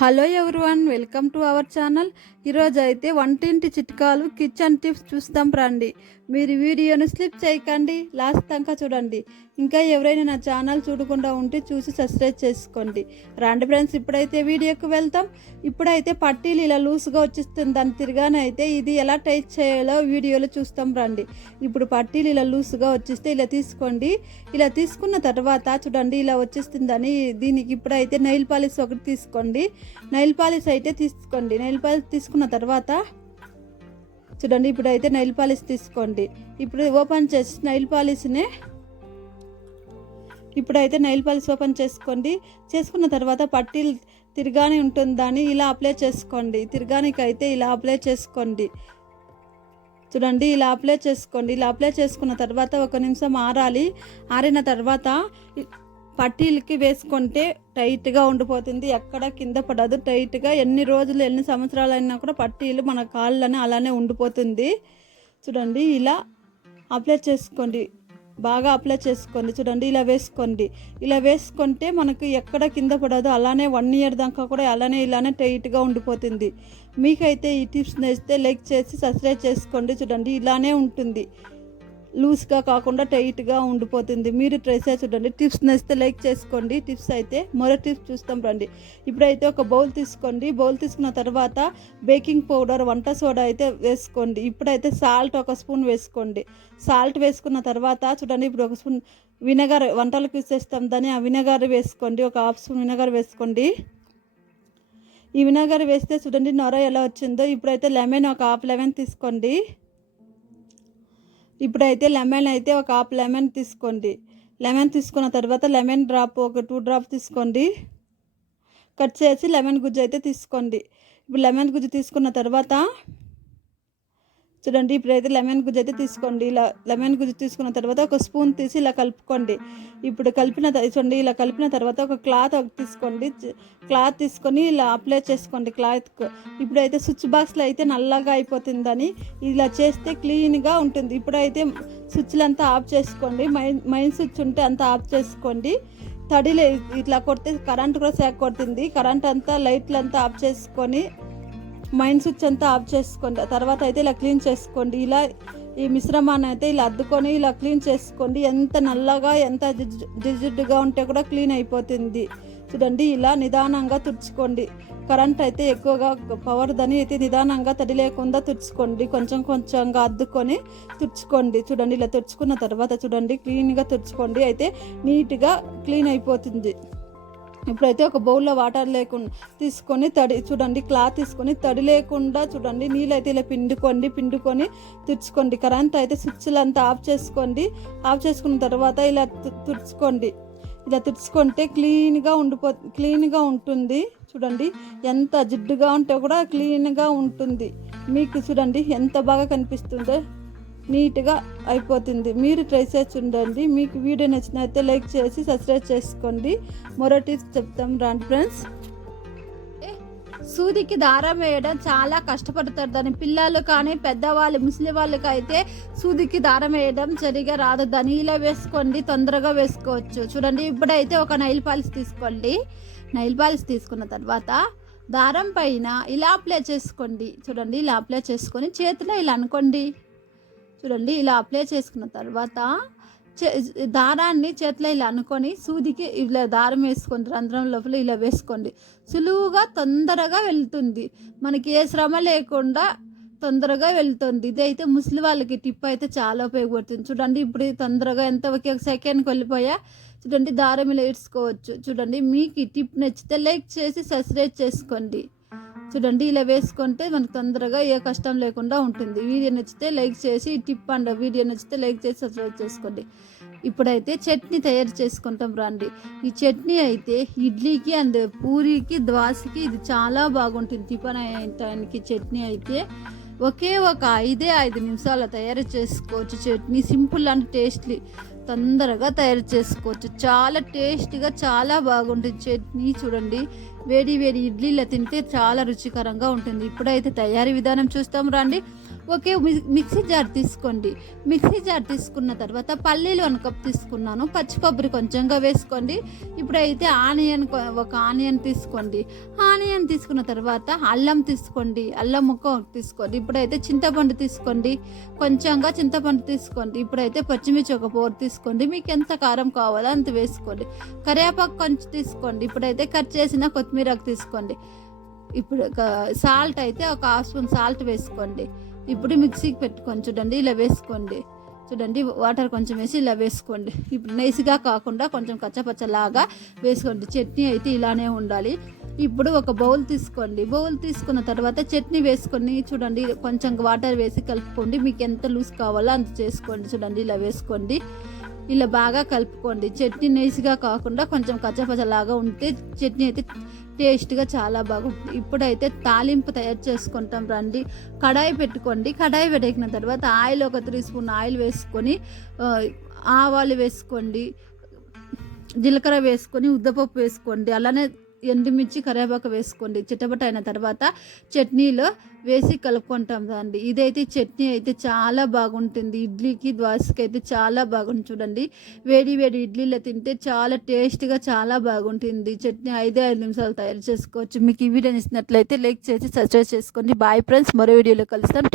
Hello everyone welcome to our channel. ఈరోజు అయితే వంటింటి చిట్కాలు కిచెన్ టిప్స్ చూస్తాం రండి. మీరు వీడియోను స్లిప్ చేయకండి లాస్ట్ దాకా చూడండి. ఇంకా ఎవరైనా నా ఛానల్ చూడకుండా ఉంటే చూసి సబ్స్క్రైబ్ చేసుకోండి. రండి ఫ్రెండ్స్ ఇప్పుడైతే వీడియోకి వెళ్తాం. ఇప్పుడైతే పట్టీలు ఇలా లూసుగా వచ్చేస్తుంది దాని తిరగానే అయితే ఇది ఎలా టైట్ చేయాలో వీడియోలో చూస్తాం రండి. ఇప్పుడు పట్టీలు ఇలా లూసుగా వచ్చేస్తే ఇలా తీసుకోండి. ఇలా తీసుకున్న తర్వాత చూడండి ఇలా వచ్చేస్తుందని దీనికి ఇప్పుడైతే నెయిల్ పాలిష్ ఒకటి తీసుకోండి. నైల్ పాలిష్ అయితే తీసుకోండి. నైల్ పాలిష్ తీసుకున్న తర్వాత చూడండి ఇప్పుడైతే నైల్ పాలిష్ తీసుకోండి. ఇప్పుడు ఓపెన్ చేసి నైల్ పాలిష్ని ఇప్పుడైతే నైల్ పాలిష్ ఓపెన్ చేసుకోండి. చేసుకున్న తర్వాత పట్టీలు తిరగానే ఉంటుందని ఇలా అప్లై చేసుకోండి. తిరగానికి అయితే ఇలా అప్లై చేసుకోండి. చూడండి ఇలా అప్లై చేసుకోండి. ఇలా అప్లై చేసుకున్న తర్వాత ఒక నిమిషం ఆరాలి. ఆరిన తర్వాత పట్టీలకి వేసుకుంటే టైట్గా ఉండిపోతుంది. ఎక్కడ కింద పడదు. టైట్గా ఎన్ని రోజులు ఎన్ని సంవత్సరాలు అయినా కూడా పట్టీలు మన కాళ్ళని అలానే ఉండిపోతుంది. చూడండి ఇలా అప్లై చేసుకోండి. బాగా అప్లై చేసుకోండి. చూడండి ఇలా వేసుకోండి. ఇలా వేసుకుంటే మనకు ఎక్కడ కింద పడదు. అలానే వన్ ఇయర్ దాకా కూడా అలానే ఇలానే టైట్గా ఉండిపోతుంది. మీకైతే ఈ టిప్స్ నేస్తే లైక్ చేసి సబ్స్క్రైబ్ చేసుకోండి. చూడండి ఇలానే ఉంటుంది. లూజ్గా కాకుండా టైట్గా ఉండిపోతుంది. మీరు ట్రై చేసి చూడండి. టిప్స్ నచ్చితే లైక్ చేసుకోండి. టిప్స్ అయితే మరో టిప్స్ చూస్తాం రండి. ఇప్పుడైతే ఒక బౌల్ తీసుకోండి. బౌల్ తీసుకున్న తర్వాత బేకింగ్ పౌడర్ వంట సోడా అయితే వేసుకోండి. ఇప్పుడైతే సాల్ట్ ఒక స్పూన్ వేసుకోండి. సాల్ట్ వేసుకున్న తర్వాత చూడండి. ఇప్పుడు ఒక స్పూన్ వినగర్ వంటలకు యూస్ చేస్తాం. దాన్ని ఆ వినగర్ వేసుకోండి. ఒక హాఫ్ స్పూన్ వినగర్ వేసుకోండి. ఈ వినగర్ వేస్తే చూడండి నొర ఎలా వచ్చిందో. ఇప్పుడైతే లెమన్ ఒక హాఫ్ లెమన్ తీసుకోండి. ఇప్పుడైతే లెమన్ అయితే ఒక హాఫ్ లెమన్ తీసుకోండి. లెమన్ తీసుకున్న తర్వాత లెమన్ డ్రాప్ ఒక టూ డ్రాప్ తీసుకోండి. కట్ చేసి లెమన్ గుజ్జు అయితే తీసుకోండి. ఇప్పుడు లెమన్ గుజ్జు తీసుకున్న తర్వాత చూడండి ఇప్పుడైతే లెమన్ గుజ్జు అయితే తీసుకోండి. ఇలా లెమన్ గుజ్జు తీసుకున్న తర్వాత ఒక స్పూన్ తీసి ఇలా కలుపుకోండి. ఇప్పుడు కలిపిన చూడండి ఇలా కలిపిన తర్వాత ఒక క్లాత్ ఒకటి తీసుకోండి. క్లాత్ తీసుకొని ఇలా అప్లై చేసుకోండి క్లాత్ ఇప్పుడైతే స్విచ్ బాక్స్లో అయితే నల్లగా అయిపోతుందని ఇలా చేస్తే క్లీన్గా ఉంటుంది. ఇప్పుడైతే స్విచ్లు అంతా ఆఫ్ చేసుకోండి. మైన్ మైన్ స్విచ్ ఉంటే అంతా ఆఫ్ చేసుకోండి. తడిలే ఇట్లా కొడితే కరెంట్ కూడా శాక్ కొడుతుంది. కరెంట్ అంతా లైట్లు అంతా ఆఫ్ చేసుకొని మైండ్ స్విచ్ అంతా ఆఫ్ చేసుకోండి. ఆ తర్వాత అయితే ఇలా క్లీన్ చేసుకోండి. ఇలా ఈ మిశ్రమాన్ని అయితే ఇలా అద్దుకొని ఇలా క్లీన్ చేసుకోండి. ఎంత నల్లగా ఎంత జిడ్డు- ఉంటే కూడా క్లీన్ అయిపోతుంది. చూడండి ఇలా నిదానంగా తుడుచుకోండి. కరెంట్ అయితే ఎక్కువగా పవర్ దని అయితే నిదానంగా తడి లేకుండా తుడుచుకోండి. కొంచెం కొంచెంగా అద్దుకొని తుడుచుకోండి. చూడండి ఇలా తుడుచుకున్న తర్వాత చూడండి క్లీన్గా తుడుచుకోండి. అయితే నీట్గా క్లీన్ అయిపోతుంది. ఇప్పుడైతే ఒక బౌల్లో వాటర్ లేకుండా తీసుకొని తడి చూడండి క్లాత్ తీసుకొని తడి లేకుండా చూడండి నీళ్ళు అయితే ఇలా పిండుకోండి పిండుకొని తుడుచుకోండి. కరెంట్ అయితే స్విచ్లు అంతా ఆఫ్ చేసుకోండి. ఆఫ్ చేసుకున్న తర్వాత ఇలా తు- తుడుచుకోండి. ఇలా తుడుచుకుంటే క్లీన్గా ఉండిపో క్లీన్గా ఉంటుంది. చూడండి ఎంత జిడ్డుగా ఉంటే కూడా క్లీన్గా ఉంటుంది. మీకు చూడండి ఎంత బాగా కనిపిస్తుందో. నీట్గా అయిపోతుంది. మీరు ట్రై చేసి ఉండండి. మీకు వీడియో నచ్చినైతే లైక్ చేసి సబ్స్క్రైబ్ చేసుకోండి. మరో టిప్స్ చెప్తాం. రండి ఫ్రెండ్స్. సూదికి దారం వేయడం చాలా కష్టపడతారు. దాని పిల్లలు కానీ పెద్దవాళ్ళు ముసలి వాళ్ళకి అయితే సూదికి దారం వేయడం సరిగా రాదు. దాన్ని ఇలా వేసుకోండి తొందరగా వేసుకోవచ్చు. చూడండి ఇప్పుడైతే ఒక నైల్ పాలిస్ తీసుకోండి. నైల్ పాలిస్ తీసుకున్న తర్వాత దారం పైన ఇలా అప్లై చేసుకోండి. చూడండి ఇలా అప్లై చేసుకొని చేతిలో ఇలా అనుకోండి. చూడండి ఇలా అప్లై చేసుకున్న తర్వాత చే- దారాన్ని చేతిలో ఇలా అనుకొని సూదికి ఇలా దారం వేసుకోండి రంధ్రం లోపల ఇలా వేసుకోండి. సులువుగా తొందరగా వెళ్తుంది. మనకి ఏ శ్రమ లేకుండా తొందరగా వెళ్తుంది. ఇదైతే ముసలి వాళ్ళకి టిప్ అయితే చాలా ఉపయోగపడుతుంది. చూడండి ఇప్పుడు తొందరగా ఎంత ఒకే సెకండ్కి వెళ్ళిపోయా? చూడండి దారం ఇలా ఇడ్చుకోవచ్చు చూడండి మీకు ఈ టిప్ నచ్చితే లైక్ చేసి సబ్స్క్రైబ్ చేసుకోండి. చూడండి ఇలా వేసుకుంటే మనకు తొందరగా ఏ కష్టం లేకుండా ఉంటుంది. వీడియో నచ్చితే లైక్ చేసి టిప్ అండ్ వీడియో నచ్చితే లైక్ చేసి సబ్స్క్రైబ్ చేసుకోండి. ఇప్పుడైతే చట్నీ తయారు చేసుకుంటాం రండి. ఈ చట్నీ అయితే ఇడ్లీకి అండ్ పూరికి దోశకి ఇది చాలా బాగుంటుంది. టిఫన్ అయ్యటానికి చట్నీ అయితే ఒకే ఒక ఐదే ఐదు నిమిషాలు తయారు చేసుకోవచ్చు చట్నీ. సింపుల్ అండ్ టేస్ట్లీ తొందరగా తయారు చేసుకోవచ్చు. చాలా టేస్టీగా చాలా బాగుంటుంది. చట్నీ చూడండి. వేడి వేడి ఇడ్లీలో తింటే చాలా రుచికరంగా ఉంటుంది. ఇప్పుడైతే తయారీ విధానం చూస్తాం రండి. ఓకే మిక్సీ జార్ తీసుకోండి. మిక్సీ జార్ తీసుకున్న తర్వాత పల్లీలు వన్ కప్ తీసుకున్నాను. పచ్చి కొబ్బరి కొంచెంగా వేసుకోండి. ఇప్పుడైతే ఆనియన్ ఒక ఆనియన్ తీసుకోండి. ఆనియన్ తీసుకున్న తర్వాత అల్లం తీసుకోండి. అల్లం ముక్క తీసుకోండి. ఇప్పుడైతే చింతపండు తీసుకోండి. కొంచెంగా చింతపండు తీసుకోండి. ఇప్పుడైతే పచ్చిమిర్చి ఒక పోరు తీసుకోండి. మీకు ఎంత కారం కావాలో అంత వేసుకోండి. కరివేపాకు కొంచెం తీసుకోండి. ఇప్పుడైతే కట్ చేసిన కొత్తిమీరకు తీసుకోండి. ఇప్పుడు సాల్ట్ అయితే ఒక హాఫ్ స్పూన్ సాల్ట్ వేసుకోండి. ఇప్పుడు మిక్సీకి పెట్టుకొని చూడండి ఇలా వేసుకోండి. చూడండి వాటర్ కొంచెం వేసి ఇలా వేసుకోండి. ఇప్పుడు నైస్గా కాకుండా కొంచెం కచ్చపచ్చలాగా వేసుకోండి. చట్నీ అయితే ఇలానే ఉండాలి. ఇప్పుడు ఒక బౌల్ తీసుకోండి. బౌల్ తీసుకున్న తర్వాత చట్నీ వేసుకొని చూడండి కొంచెం వాటర్ వేసి కలుపుకోండి. మీకు ఎంత లూజ్ కావాలో అంత చేసుకోండి. చూడండి ఇలా వేసుకోండి. ఇలా బాగా కలుపుకోండి. చట్నీ నైస్గా కాకుండా కొంచెం కచ్చపచ్చలాగా ఉంటే చట్నీ అయితే టేస్ట్గా చాలా బాగుంటుంది. ఇప్పుడైతే తాలింపు తయారు చేసుకుంటాం రండి. కడాయి పెట్టుకోండి. కడాయి పెట్టిన తర్వాత ఆయిల్ ఒక త్రీ స్పూన్ ఆయిల్ వేసుకొని ఆవాలు వేసుకోండి. జీలకర్ర వేసుకొని ఉద్దపప్పు వేసుకోండి. అలానే ఎండుమిర్చి కరేపాకు వేసుకోండి. చిటపట అయిన తర్వాత చట్నీలో వేసి కలుపుకుంటాం దాన్ని ఇదైతే చట్నీ అయితే చాలా బాగుంటుంది. ఇడ్లీకి దోశకి అయితే చాలా బాగుంటుంది చూడండి. వేడి వేడి ఇడ్లీలో తింటే చాలా టేస్ట్గా చాలా బాగుంటుంది. చట్నీ ఐదే ఐదు నిమిషాలు తయారు చేసుకోవచ్చు. మీకు ఈ వీడియో నచ్చినట్లయితే లైక్ చేసి సబ్స్క్రైబ్ చేసుకోండి. బాయ్ ఫ్రెండ్స్ మరో వీడియోలో కలుస్తాం.